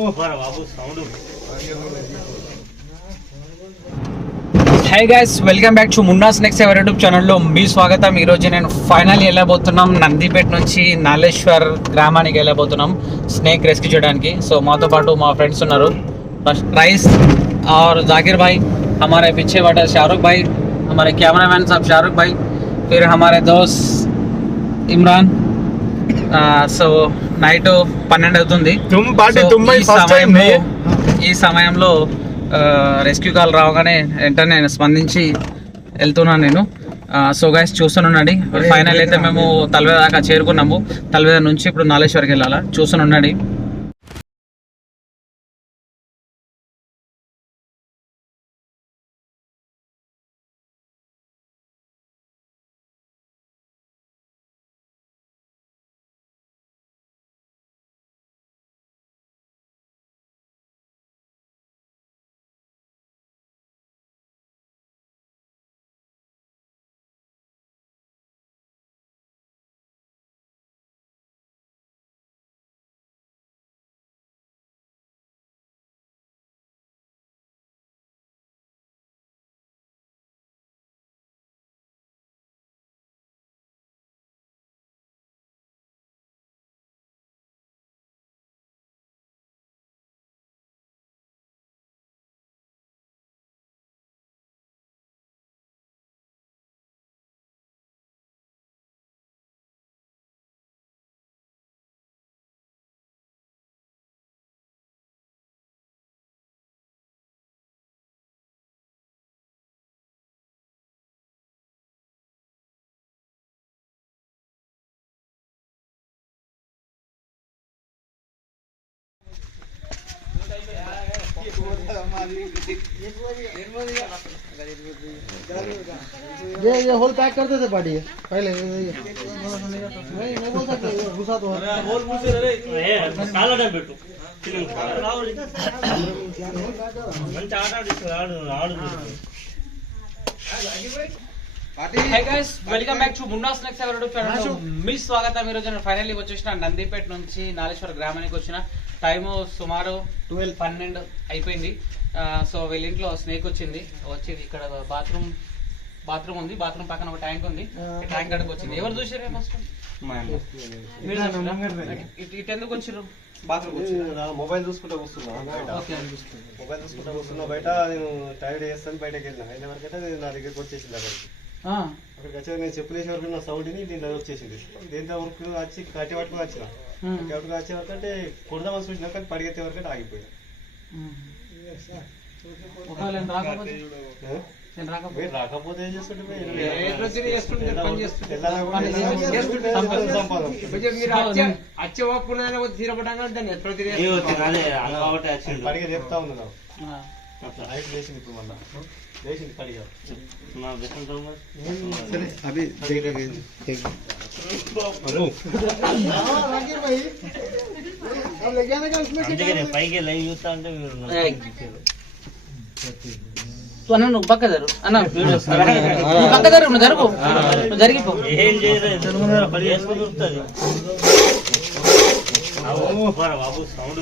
High guys, welcome back to Munna snakes ever YouTube ఛానల్లో మీ స్వాగతం. ఈరోజు నేను ఫైనల్ వెళ్ళబోతున్నాం నందిపేట నుంచి నాలేశ్వర్ గ్రామానికి వెళ్ళబోతున్నాం స్నేక్ రెస్క్యూ చేయడానికి. సో మాతో పాటు మా ఫ్రెండ్స్ ఉన్నారు. फर्स्ट राइस और जाकिर भाई, हमारे पीछे बैठा शाहरुख भाई, हमारे कैमरामैन साहब शाहरुख भाई, फिर हमारे दोस्त इमरान. సో నైట్ 12 అవుతుంది. ఈ సమయంలో రెస్క్యూ కాల్ రావగానే వెంటనే స్పందించి వెళ్తున్నాను నేను. సో గైస్ చూస్తున్నాండి, ఫైనల్ అయితే మేము తలవేద దాకా చేరుకున్నాము. తలవేద నుంచి ఇప్పుడు నాలేశ్వర్కి వెళ్ళాలా, చూస్తున్నాండి. ये होल पैक करते थे पार्टी पहले नहीं बोल सकते घुसा तो होल पूछे रे काला डब పెట్టు మంచి ఆట ఆడు hi guys, welcome back to Munna snacks ever YouTube channel. మీ స్వాగతం. ఈరోజు నేను ఫైనల్లీ వచ్చేసిన నందిపేట నుంచి నాలేశ్వర్ గ్రామానికి వచ్చిన. టైము సుమారు 12 అయిపోయింది. సో వీళ్ళ ఇంట్లో స్నేక్ వచ్చింది. ఇక్కడ బాత్రూమ్ ఉంది. బాత్రూమ్ పక్కన ఒక ట్యాంక్ ఉంది. ట్యాంక్ కాడికి వచ్చింది. ఎవరు చూసారు ఫస్ట్? ఇటు ఎందుకు వచ్చారు? మొబైల్ చూసుకుంటా కూర్చున్నా బయట. నేను టైర్డ్ చేస్తాను, బయటకి వెళ్ళినా. అయిన వరకైతే నా దగ్గరికి వచ్చేసింది. అక్కడికి వచ్చి నేను చెప్పులేసే వరకు నా సౌండ్ ని దీని దగ్గర వచ్చేసింది. దీంట్లో వరకు వచ్చి కట్టి పట్టుకుని వచ్చిన. కట్టి వచ్చే వరకు అంటే కొడదామని చూసినా కానీ పరిగెత్తే వరకు అంటే ఆగిపోయా. రాకపోతే ఏం చేస్తుంటే పడిగా చెప్తా ఉంది. హైట్ లేచింది ఇప్పుడు మళ్ళా లేచింది పడిగా. పైకి లైవ్ చూస్తా అంటే నువ్వు పక్క జరు అన్న, పక్క జరు, నువ్వు జరుగు, నువ్వు జరిగిపో. ఏం చేయలేదు బాబు సౌండ్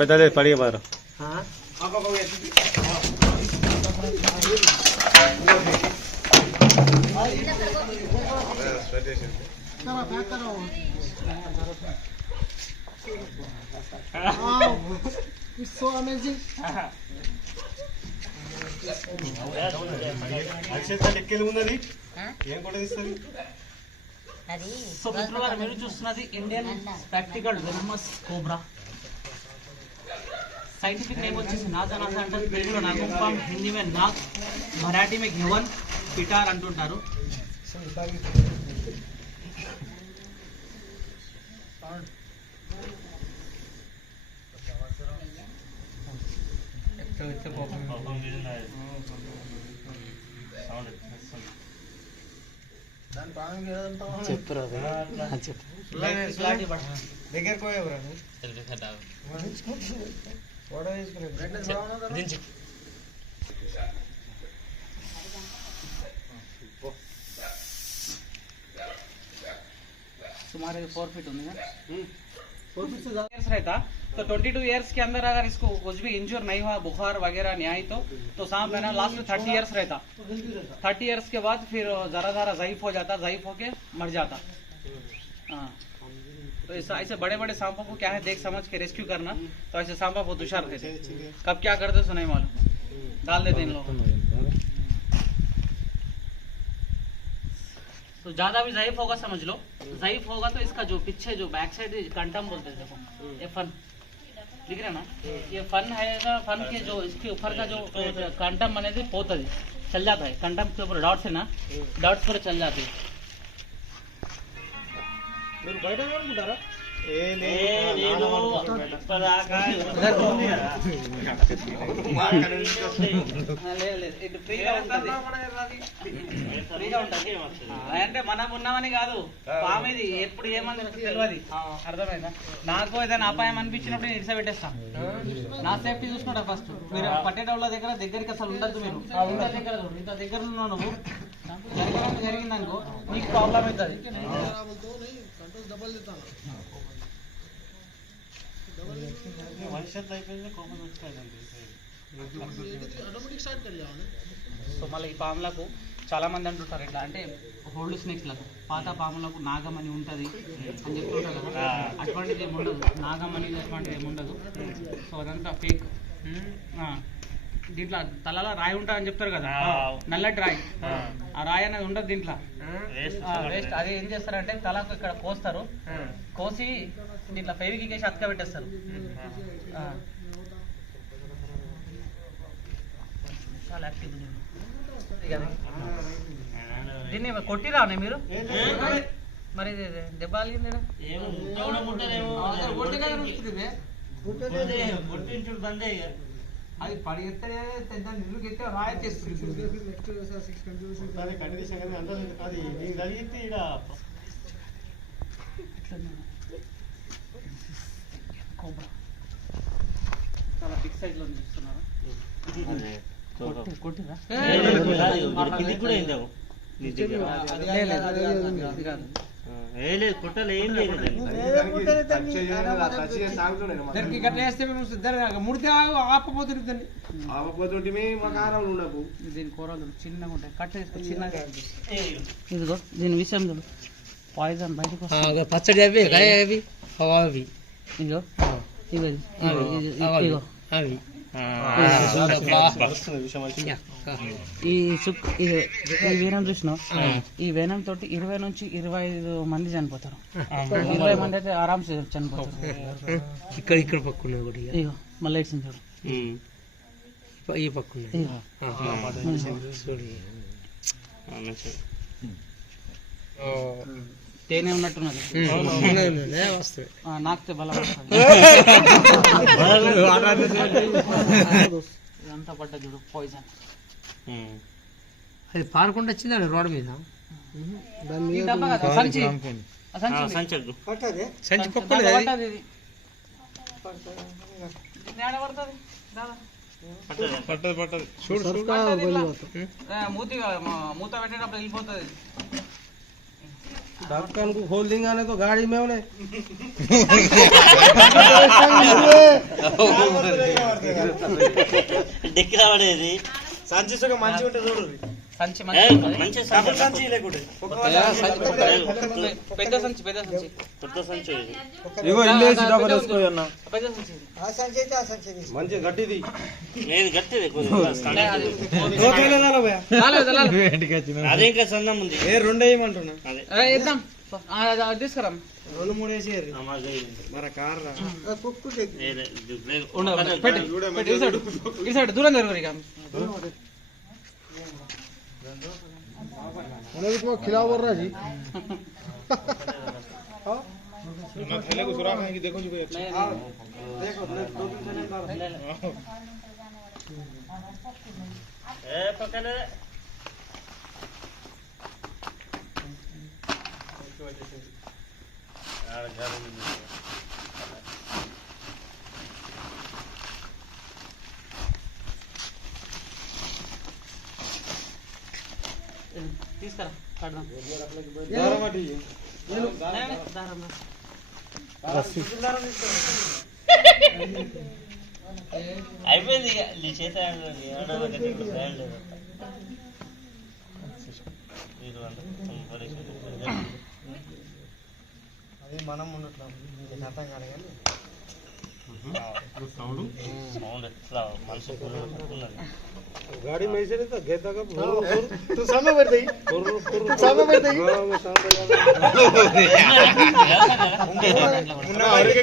పెద్దదే పడిగా బారు. It's so amazing. ఉన్నది ఏం కూడా ఇస్తుంది. సో మిత్రులారా, మీరు చూస్తున్నది Indian practical venomous cobra. Scientific name వచ్చేసి నాజానాసా అంటారు. తెలుగులో నాగంపాం, హిందీ మే నాగ్, మరాఠీ మే ఘెవన్, పిటార్ అంటుంటారు. పాపం మీద ఉన్నది. సౌండ్ వస్తుంది. చెప్పురా చెప్పు దగ్గరకు పోయేవరా सुमार 4 फीट होंगे 4 फीट से ज्यादा इयर्स रहता तो 22 इयर्स के अंदर अगर इसको कुछ भी इंजर नहीं हुआ बुखार वगैरह नहीं आई तो सांप है ना लास्ट में 30 इयर्स रहता 30 इयर्स के बाद फिर जरा जरा ज़ईफ हो जाता ज़ईफ होके मर जाता। हाँ तो ऐसे बड़े बड़े सांपों को क्या है देख समझ के रेस्क्यू करना। तो ऐसे सांपा बहुत होशियार रहते कब क्या करते सो नहीं मालूम डाल देते इन लोग। तो ज्यादा भी ज़ईफ होगा समझ लो ज़ईफ होगा तो इसका जो पीछे जो बैक साइड कंटम बोलते हैं देखो ये फन दिख रहा है ना ये फन है ना फन के जो इसके ऊपर का जो कंटम बने थे पोत चल जाता है कंटम के ऊपर डॉट्स है ना डॉट्स पर चल जाते हैं। అంటే మనం ఉన్నామని కాదు పాము ఇది ఎప్పుడు ఏమని తెలియదు అర్థమైందా నాకు ఏదైనా అపాయం అనిపించినప్పుడు నేను ఇడిసబెట్టేస్తాను నా సేఫ్టీ చూసుకుంటా ఫస్ట్ మీరు పట్టేటోళ్ళ దగ్గరికి అసలు ఉండద్దు మీరు ఇంత దగ్గర ఉన్నావు నువ్వు జరిగిందనుకో నీకు ప్రాబ్లం అవుతుంది। సో మళ్ళీ ఈ పాములకు చాలా మంది అంటుంటారు ఇట్లా అంటే హోల్డ్ స్నేక్స్లకు పాత పాములకు నాగమణి ఉంటుంది అని చెప్తుంటారు కదా అటువంటిది ఏమి ఉండదు నాగమణి అటువంటిది ఏమి ఉండదు। సో అదంతా ఫేక్ దీంట్లో తలలో రాయి ఉంటుంది అని చెప్తారు కదా నల్లటి రాయి ఆ రాయి అనేది ఉండదు దీంట్లో వేస్ట్ అది ఏం చేస్తారంటే తలకు ఇక్కడ కోస్తారు కోసి దీంట్లో ఫెవికిక్ వేసి అతక పెట్టేస్తారు। చాలా యాక్టివ్ దీన్ని కొట్టిరా మీరు మరి దెబ్బ బందే అది పరిగెత్తే నిలుగెత్తే రాయ చేస్తుంది చాలా బిగ్ సైజ్ లో చూస్తున్నారు కొట్టిరా ఇది కూడా ఏందాము కొట్టాలి ఏం దానికి గట్ల వేస్తే ముడితే ఆపపోతుంటే దీని కూరలు చిన్నగా ఉంటాయి కట్ వేసుకో చిన్నగా ఇదిగో దీని విషయం చూడు పాయిజన్ బయటకు పచ్చడి అవి అవి అవి ఇదిగో ఇగో ఇగో అవి ఈ వేనం చూసినావు ఈ వేనం తోటి 20 నుంచి 25 మంది చనిపోతారు 20 మంది అయితే ఆరామ్సే చనిపోతారు। ఇక్కడ పక్కన ఇగో మళ్ళీ ఇచ్చింది చూడు ఈ పక్కన తేనె ఉన్నట్టున్నది నాకుతే బలం ఇదంతా పడ్డ చూడు పాయిజన్ అది పారకుండా వచ్చింది రోడ్డు మీద సంచి సంచి పట్టదు చూడు మూత పెట్టేటప్పుడు వెళ్ళిపోతుంది ढक्कन को खोल देंगे आने तो गाड़ी में उन्हें డిక్కిలా పడేది సంచి సుఖ మంచి ఉంటే చూడు సంచి మంచి సంచి లేకుంటే పెద్ద సంచి కొత్త సంచి ఇగో ఇల్లేసి డబ్బులు వేసుకోయన్న పెద్ద సంచి మంచి గట్టిది నేను గట్టిది అదే ఇంకా సన్నం ఉంది ఏ రెండు వేయమంటున్నా అదే వేద్దాం తీసుకురా 2-3 వేసి మన కార్ సైడ్ దూరం జరుగురు ఇక खिलाओ बोल रहा जी थैले को सुराख है कि देखो जी कोई अच्छा देखो 2-3 चले ఏ పక్కనే ఆడ గాలి ఉంది. తీసుకురా కడదాం. అయిపోయింది ఇక నీ చేత అది మనం ఉన్నట్లు అర్థం కాదు కానీ సౌండ్ ఎట్లా మనసు ఉన్నది. गाड़ी में ऐसे नहीं था घेता का तू सामने बैठ गई सामने बैठ गई मुन्ना और के